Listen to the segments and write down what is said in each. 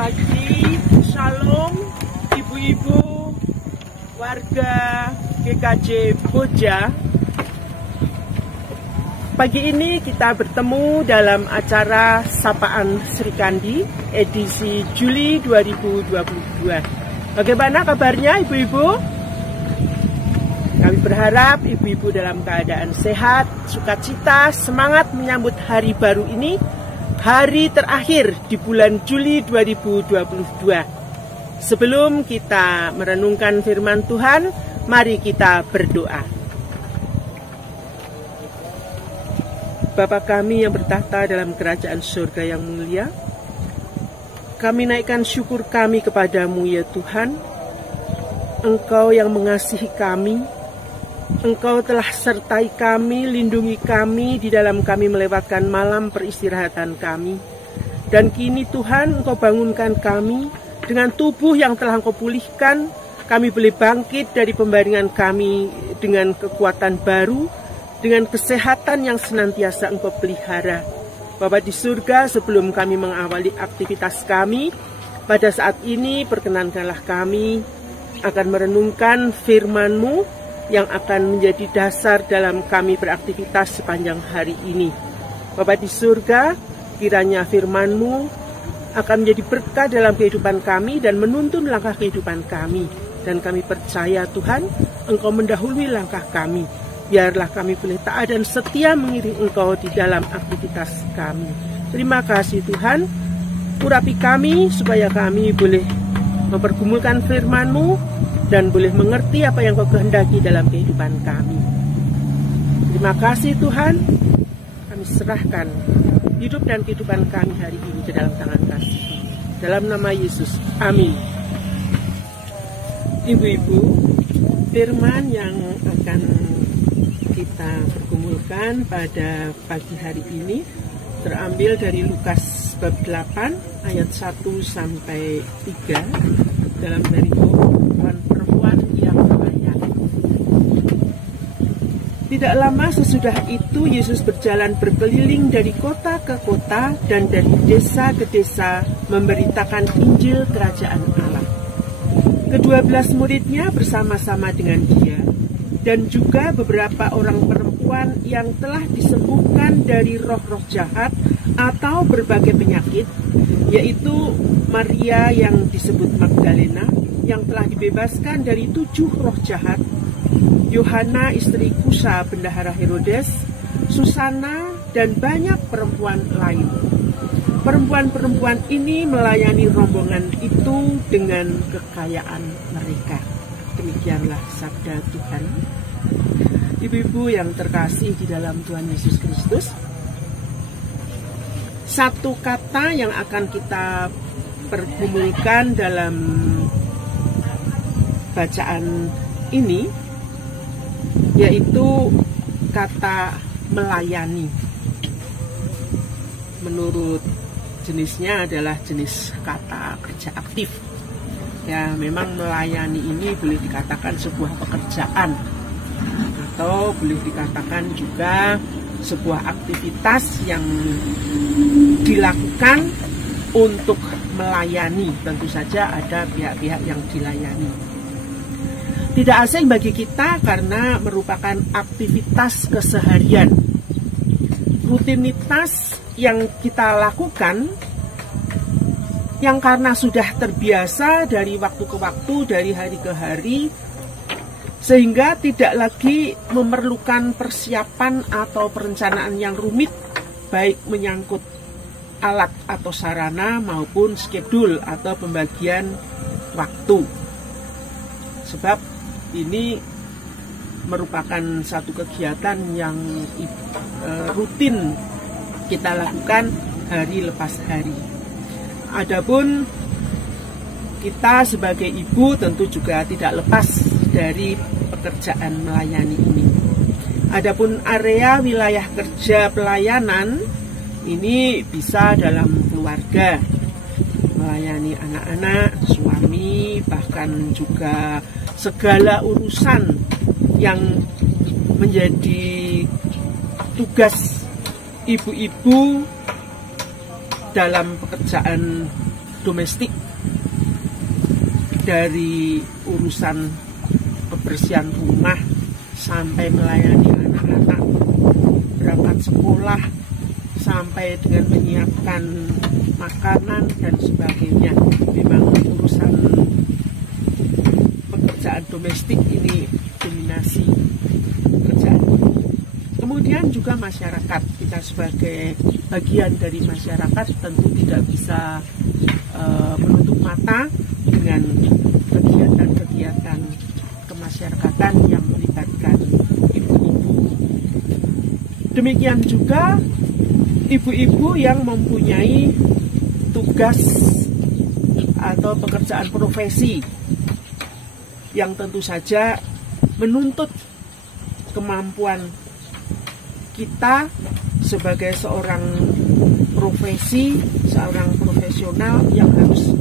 pagi, Shalom ibu-ibu warga GKJ Boja. Pagi ini kita bertemu dalam acara Sapaan Sri Kandi edisi Juli 2022. Bagaimana kabarnya ibu-ibu? Kami berharap ibu-ibu dalam keadaan sehat, sukacita, semangat menyambut hari baru ini, hari terakhir di bulan Juli 2022. Sebelum kita merenungkan firman Tuhan, mari kita berdoa. Bapa kami yang bertahta dalam kerajaan surga yang mulia, kami naikkan syukur kami kepadamu ya Tuhan. Engkau yang mengasihi kami, Engkau telah sertai kami, lindungi kami di dalam kami melewatkan malam peristirahatan kami. Dan kini Tuhan, Engkau bangunkan kami dengan tubuh yang telah Engkau pulihkan. Kami boleh bangkit dari pembaringan kami dengan kekuatan baru, dengan kesehatan yang senantiasa Engkau pelihara. Bapa di surga, sebelum kami mengawali aktivitas kami, pada saat ini perkenankanlah kami akan merenungkan firman-Mu yang akan menjadi dasar dalam kami beraktivitas sepanjang hari ini. Bapa di surga, kiranya firman-Mu akan menjadi berkah dalam kehidupan kami dan menuntun langkah kehidupan kami. Dan kami percaya Tuhan, Engkau mendahului langkah kami. Biarlah kami boleh taat dan setia mengiring Engkau di dalam aktivitas kami. Terima kasih Tuhan, urapi kami supaya kami boleh mempergumulkan firman-Mu dan boleh mengerti apa yang Kau kehendaki dalam kehidupan kami. Terima kasih Tuhan, kami serahkan hidup dan kehidupan kami hari ini ke dalam tangan kasih. Dalam nama Yesus, amin. Ibu-ibu, firman yang akan kita pergumulkan pada pagi hari ini terambil dari Lukas bab 8 ayat 1 sampai 3 dalam perikop perempuan yang melayani. Tidak lama sesudah itu Yesus berjalan berkeliling dari kota ke kota dan dari desa ke desa memberitakan Injil Kerajaan Allah. Ke-12 muridnya bersama-sama dengan dia dan juga beberapa orang perempuan yang telah disembuhkan dari roh-roh jahat atau berbagai penyakit, yaitu Maria yang disebut Magdalena, yang telah dibebaskan dari 7 roh jahat, Yohana istri Kusa bendahara Herodes, Susana, dan banyak perempuan lain. Perempuan-perempuan ini melayani rombongan itu dengan kekayaan mereka. Demikianlah sabda Tuhan. Ibu-ibu yang terkasih di dalam Tuhan Yesus Kristus, satu kata yang akan kita pergumulkan dalam bacaan ini yaitu kata melayani. Menurut jenisnya adalah jenis kata kerja aktif. Ya, memang melayani ini boleh dikatakan sebuah pekerjaan atau boleh dikatakan juga sebuah aktivitas yang dilakukan untuk melayani. Tentu saja ada pihak-pihak yang dilayani. Tidak asing bagi kita karena merupakan aktivitas keseharian, rutinitas yang kita lakukan, yang karena sudah terbiasa dari waktu ke waktu, dari hari ke hari, sehingga tidak lagi memerlukan persiapan atau perencanaan yang rumit, baik menyangkut alat atau sarana maupun schedule atau pembagian waktu. Sebab ini merupakan satu kegiatan yang rutin kita lakukan hari lepas hari. Adapun kita sebagai ibu tentu juga tidak lepas dari pekerjaan melayani ini. Adapun area wilayah kerja pelayanan ini bisa dalam keluarga, melayani anak-anak, suami, bahkan juga segala urusan yang menjadi tugas ibu-ibu dalam pekerjaan domestik, dari urusan kebersihan rumah sampai melayani anak-anak berangkat sekolah, sampai dengan menyiapkan makanan dan sebagainya. Memang urusan pekerjaan domestik ini dominasi pekerjaan. Kemudian juga masyarakat, kita sebagai bagian dari masyarakat tentu tidak bisa menutup mata dengan kegiatan-kegiatan kemasyarakatan yang melibatkan ibu-ibu. Demikian juga ibu-ibu yang mempunyai tugas atau pekerjaan profesi yang tentu saja menuntut kemampuan kita sebagai seorang profesi, seorang profesional yang harus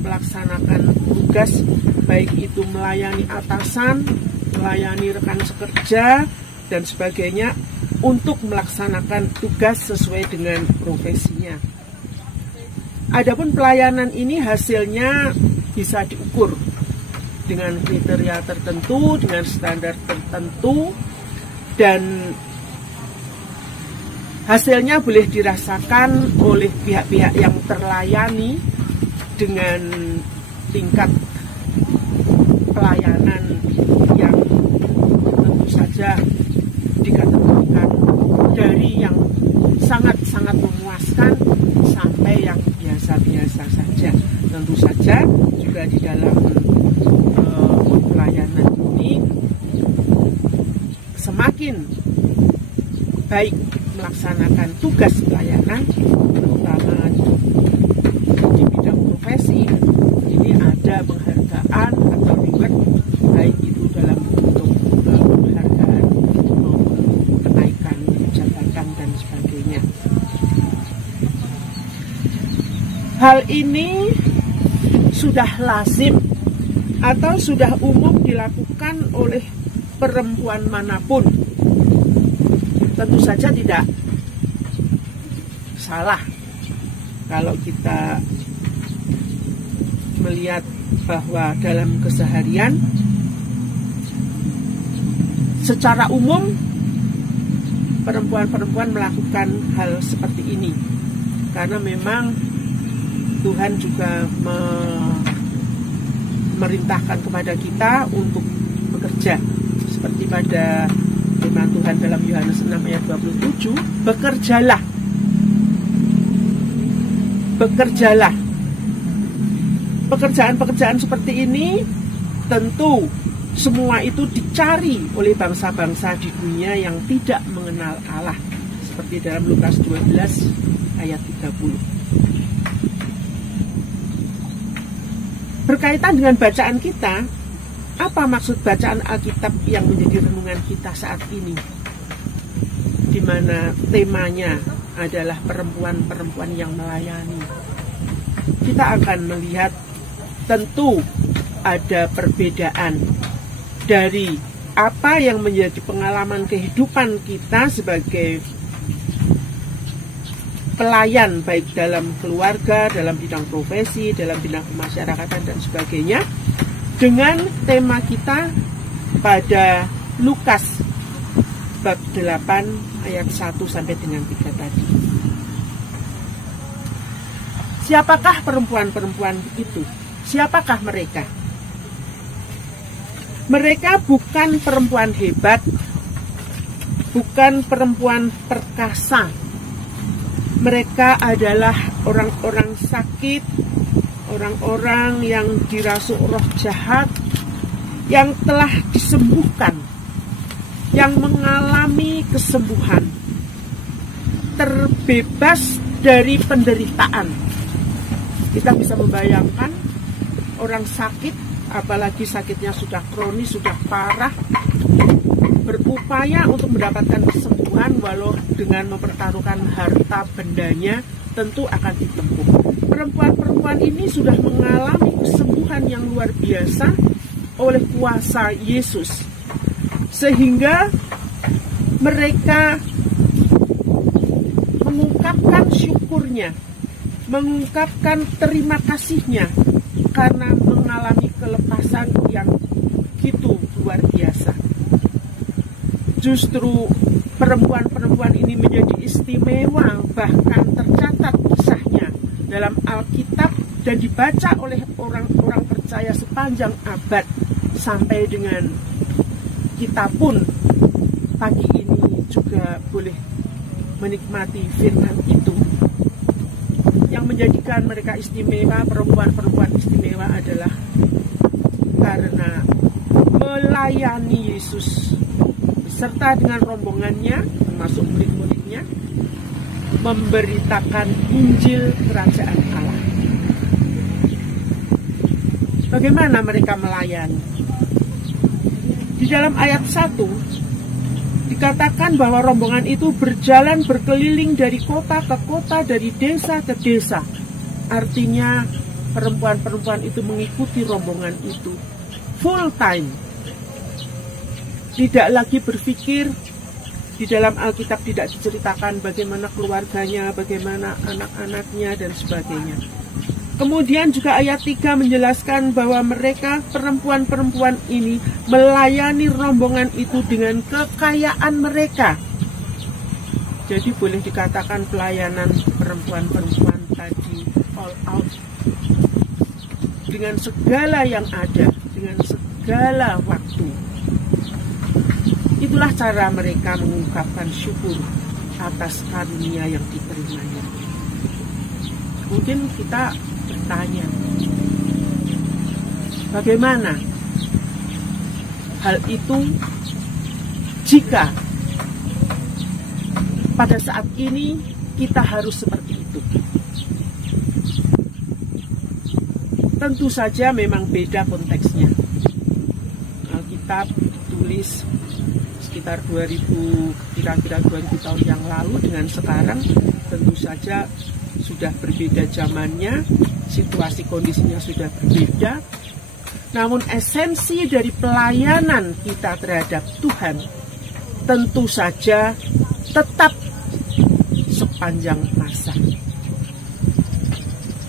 melaksanakan tugas, baik itu melayani atasan, melayani rekan sekerja, dan sebagainya, untuk melaksanakan tugas sesuai dengan profesinya. Adapun pelayanan ini hasilnya bisa diukur dengan kriteria tertentu, dengan standar tertentu, dan hasilnya boleh dirasakan oleh pihak-pihak yang terlayani dengan tingkat pelayanan yang tentu saja dikategorikan dari yang sangat-sangat memuaskan sampai yang biasa-biasa saja. Tentu saja juga di dalam pelayanan ini semakin baik melaksanakan tugas pelayanan, terutama di bidang profesi, ini ada penghargaan atau reward, baik itu dalam bentuk penghargaan maupun kenaikan jabatan dan sebagainya. Hal ini sudah lazim atau sudah umum dilakukan oleh perempuan manapun. Tentu saja tidak salah kalau kita melihat bahwa dalam keseharian secara umum perempuan-perempuan melakukan hal seperti ini, karena memang Tuhan juga memerintahkan kepada kita untuk bekerja, seperti pada firman Tuhan dalam Yohanes 6 ayat 27, bekerjalah. Bekerjalah. Pekerjaan-pekerjaan seperti ini tentu semua itu dicari oleh bangsa-bangsa di dunia yang tidak mengenal Allah, seperti dalam Lukas 12 ayat 30. Berkaitan dengan bacaan kita, apa maksud bacaan Alkitab yang menjadi renungan kita saat ini? Di mana temanya adalah perempuan-perempuan yang melayani. Kita akan melihat tentu ada perbedaan dari apa yang menjadi pengalaman kehidupan kita sebagai pelayan, baik dalam keluarga, dalam bidang profesi, dalam bidang kemasyarakatan dan sebagainya, dengan tema kita pada Lukas bab 8 ayat 1 sampai dengan 3 tadi. Siapakah perempuan-perempuan itu? Siapakah mereka? Mereka bukan perempuan hebat, bukan perempuan perkasa. Mereka adalah orang-orang sakit, orang-orang yang dirasuk roh jahat, yang telah disembuhkan, yang mengalami kesembuhan, terbebas dari penderitaan. Kita bisa membayangkan orang sakit, apalagi sakitnya sudah kronis, sudah parah, berupaya untuk mendapatkan kesembuhan walau dengan mempertaruhkan harta bendanya, tentu akan ditempuh. Perempuan-perempuan ini sudah mengalami kesembuhan yang luar biasa oleh kuasa Yesus, sehingga mereka mengungkapkan syukurnya, mengungkapkan terima kasihnya karena mengalami kelepasan yang begitu luar biasa. Justru perempuan-perempuan ini menjadi istimewa, bahkan tercatat kisahnya dalam Alkitab dan dibaca oleh orang-orang percaya sepanjang abad, sampai dengan kita pun pagi ini juga boleh menikmati firman itu. Yang menjadikan mereka istimewa, perempuan-perempuan istimewa, adalah karena melayani Yesus beserta dengan rombongannya, termasuk murid-muridnya, memberitakan Injil Kerajaan Allah. Bagaimana mereka melayani? Di dalam ayat 1 dikatakan bahwa rombongan itu berjalan berkeliling dari kota ke kota, dari desa ke desa. Artinya perempuan-perempuan itu mengikuti rombongan itu full time. Tidak lagi berpikir, di dalam Alkitab tidak diceritakan bagaimana keluarganya, bagaimana anak-anaknya, dan sebagainya. Kemudian juga ayat 3 menjelaskan bahwa mereka, perempuan-perempuan ini, melayani rombongan itu dengan kekayaan mereka. Jadi boleh dikatakan pelayanan perempuan-perempuan tadi all out. Dengan segala yang ada, dengan segala waktu. Itulah cara mereka mengungkapkan syukur atas karunia yang diterimanya. Mungkin kita bertanya, bagaimana hal itu jika pada saat ini kita harus seperti itu? Tentu saja memang beda konteksnya. Alkitab tulis sekitar kira-kira 2000 tahun yang lalu dengan sekarang tentu saja sudah berbeda zamannya, situasi kondisinya sudah berbeda. Namun esensi dari pelayanan kita terhadap Tuhan tentu saja tetap sepanjang masa.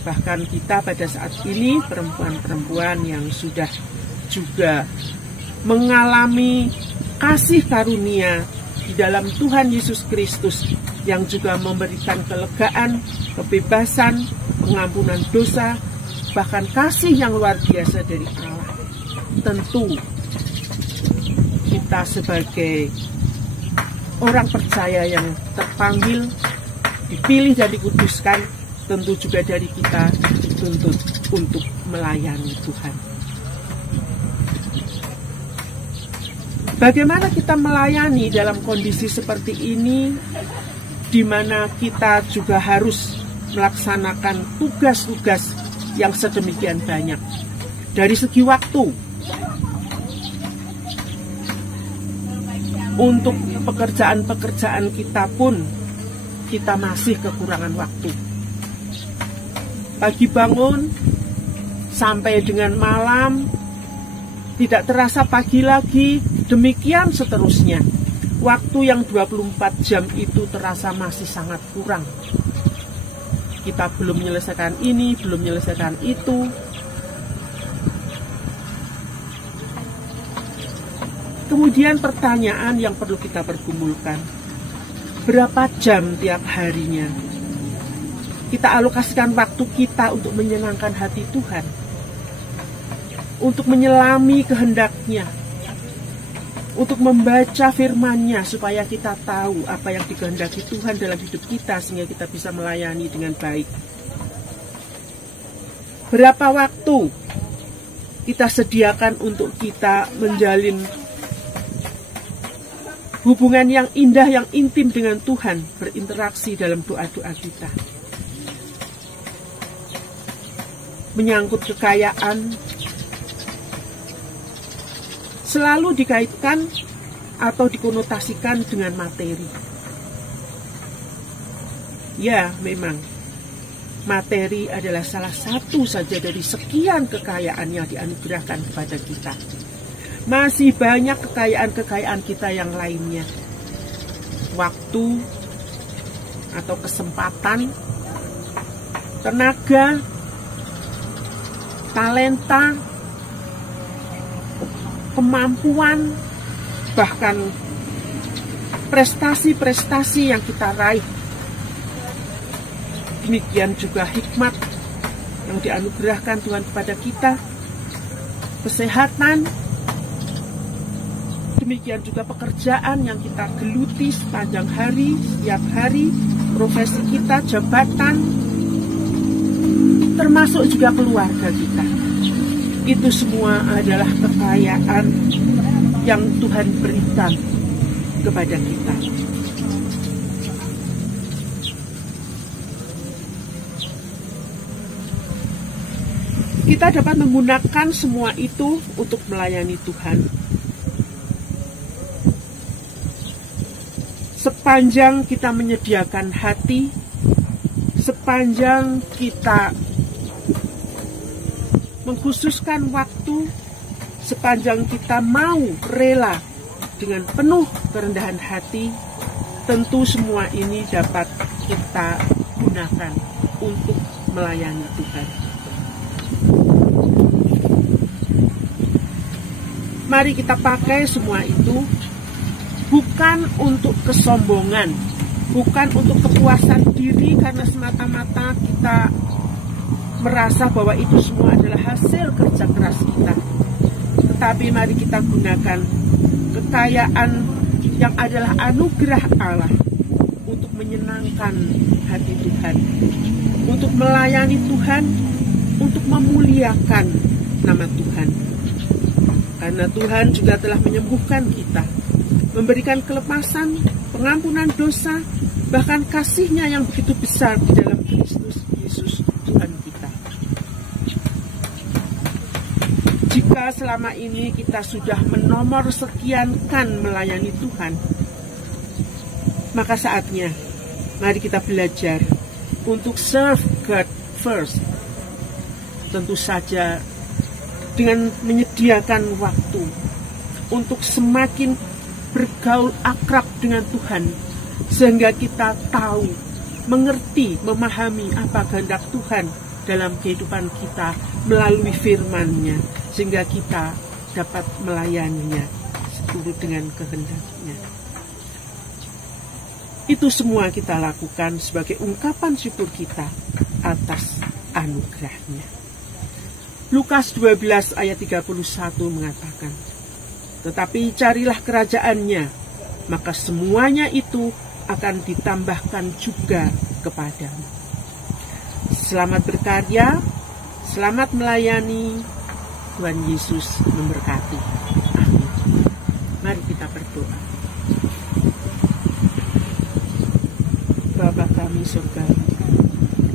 Bahkan kita pada saat ini, perempuan-perempuan yang sudah juga mengalami kasih karunia di dalam Tuhan Yesus Kristus, yang juga memberikan kelegaan, kebebasan, pengampunan dosa, bahkan kasih yang luar biasa dari Allah. Tentu kita sebagai orang percaya yang terpanggil, dipilih dan dikuduskan, tentu juga dari kita dituntut untuk melayani Tuhan. Bagaimana kita melayani dalam kondisi seperti ini, di mana kita juga harus melaksanakan tugas-tugas yang sedemikian banyak. Dari segi waktu, untuk pekerjaan-pekerjaan kita pun kita masih kekurangan waktu. Pagi bangun sampai dengan malam, tidak terasa pagi lagi, demikian seterusnya. Waktu yang 24 jam itu terasa masih sangat kurang. Kita belum menyelesaikan ini, belum menyelesaikan itu. Kemudian pertanyaan yang perlu kita pergumulkan, berapa jam tiap harinya kita alokasikan waktu kita untuk menyenangkan hati Tuhan, untuk menyelami kehendak-Nya, untuk membaca firman-Nya supaya kita tahu apa yang dikehendaki Tuhan dalam hidup kita, sehingga kita bisa melayani dengan baik. Berapa waktu kita sediakan untuk kita menjalin hubungan yang indah, yang intim dengan Tuhan, berinteraksi dalam doa-doa kita. Menyangkut kekayaan, selalu dikaitkan atau dikonotasikan dengan materi. Ya, memang materi adalah salah satu saja dari sekian kekayaan yang dianugerahkan kepada kita. Masih banyak kekayaan-kekayaan kita yang lainnya. Waktu atau kesempatan, tenaga, talenta, kemampuan, bahkan prestasi-prestasi yang kita raih. Demikian juga hikmat yang dianugerahkan Tuhan kepada kita, kesehatan, demikian juga pekerjaan yang kita geluti sepanjang hari, setiap hari, profesi kita, jabatan, termasuk juga keluarga kita. Itu semua adalah kekayaan yang Tuhan berikan kepada kita. Kita dapat menggunakan semua itu untuk melayani Tuhan. Sepanjang kita menyediakan hati, sepanjang kita mengkhususkan waktu, sepanjang kita mau rela dengan penuh kerendahan hati, tentu semua ini dapat kita gunakan untuk melayani Tuhan. Mari kita pakai semua itu bukan untuk kesombongan, bukan untuk kepuasan diri karena semata-mata kita merasa bahwa itu semua adalah hasil kerja keras kita. Tetapi mari kita gunakan kekayaan yang adalah anugerah Allah untuk menyenangkan hati Tuhan, untuk melayani Tuhan, untuk memuliakan nama Tuhan. Karena Tuhan juga telah menyembuhkan kita, memberikan kelepasan, pengampunan dosa, bahkan kasih-Nya yang begitu besar di dalam Kristus Yesus Tuhan kita. Jika selama ini kita sudah menomor sekiankan melayani Tuhan, maka saatnya mari kita belajar untuk serve God first. Tentu saja dengan menyediakan waktu untuk semakin bergaul akrab dengan Tuhan, sehingga kita tahu, mengerti, memahami apa kehendak Tuhan dalam kehidupan kita melalui firman-Nya, sehingga kita dapat melayaninya seturut dengan kehendak-Nya. Itu semua kita lakukan sebagai ungkapan syukur kita atas anugerah-Nya. Lukas 12 ayat 31 mengatakan, tetapi carilah kerajaan-Nya, maka semuanya itu akan ditambahkan juga kepadamu. Selamat berkarya, selamat melayani, Tuhan Yesus memberkati. Amin. Mari kita berdoa. Bapa kami surgawi,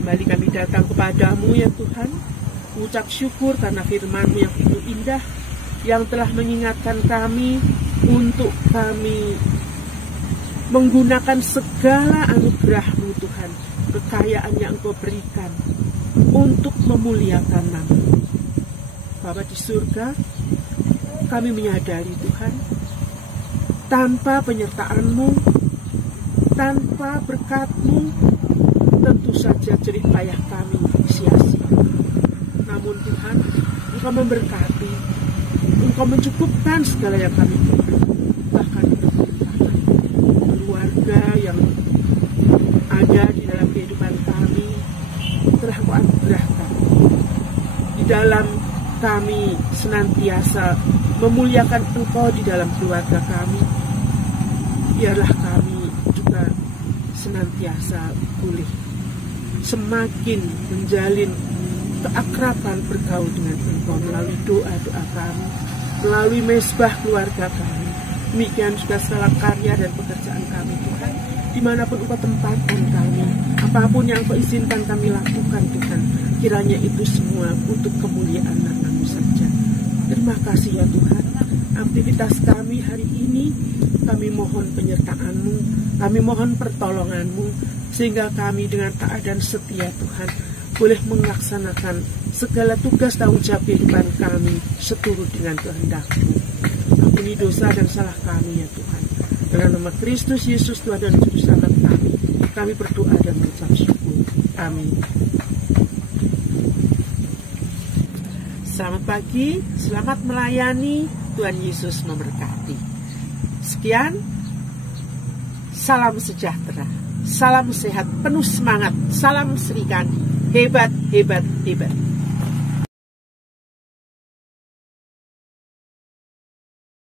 kembali kami datang kepadamu ya Tuhan, mengucap syukur karena firman-Mu yang begitu indah, yang telah mengingatkan kami untuk kami menggunakan segala anugerah-Mu Tuhan, kekayaan yang Engkau berikan untuk memuliakan nama-Mu. Bapa di surga, kami menyadari Tuhan, tanpa penyertaan-Mu, tanpa berkat-Mu, tentu saja jerih payah kami sia-sia. Namun Tuhan, Engkau memberkati, Engkau mencukupkan segala yang kami butuh, bahkan keberkahan keluarga yang ada di dalam kehidupan kami telah Engkau anugerahkan. Di dalam kami senantiasa memuliakan Engkau di dalam keluarga kami, biarlah kami juga senantiasa pulih, semakin menjalin keakraban bergaul dengan Engkau melalui doa-doa kami, melalui mezbah keluarga kami. Demikian juga segala karya dan pekerjaan kami Tuhan, dimanapun Engkau tempatkan kami, apapun yang Engkau izinkan kami lakukan Tuhan, kiranya itu semua untuk kemuliaan nama-Mu saja. Terima kasih ya Tuhan. Aktivitas kami hari ini, kami mohon penyertaan-Mu, kami mohon pertolongan-Mu, sehingga kami dengan taat dan setia Tuhan boleh melaksanakan segala tugas tanggung jawab kehidupan kami seturut dengan kehendak-Mu. Ampuni dosa dan salah kami ya Tuhan. Dalam nama Kristus Yesus Tuhan dan Juru Selamat kami berdoa dan mengucap syukur. Amin. Selamat pagi, selamat melayani, Tuhan Yesus memberkati. Sekian, salam sejahtera, salam sehat, penuh semangat, salam serikandi, hebat, hebat, hebat.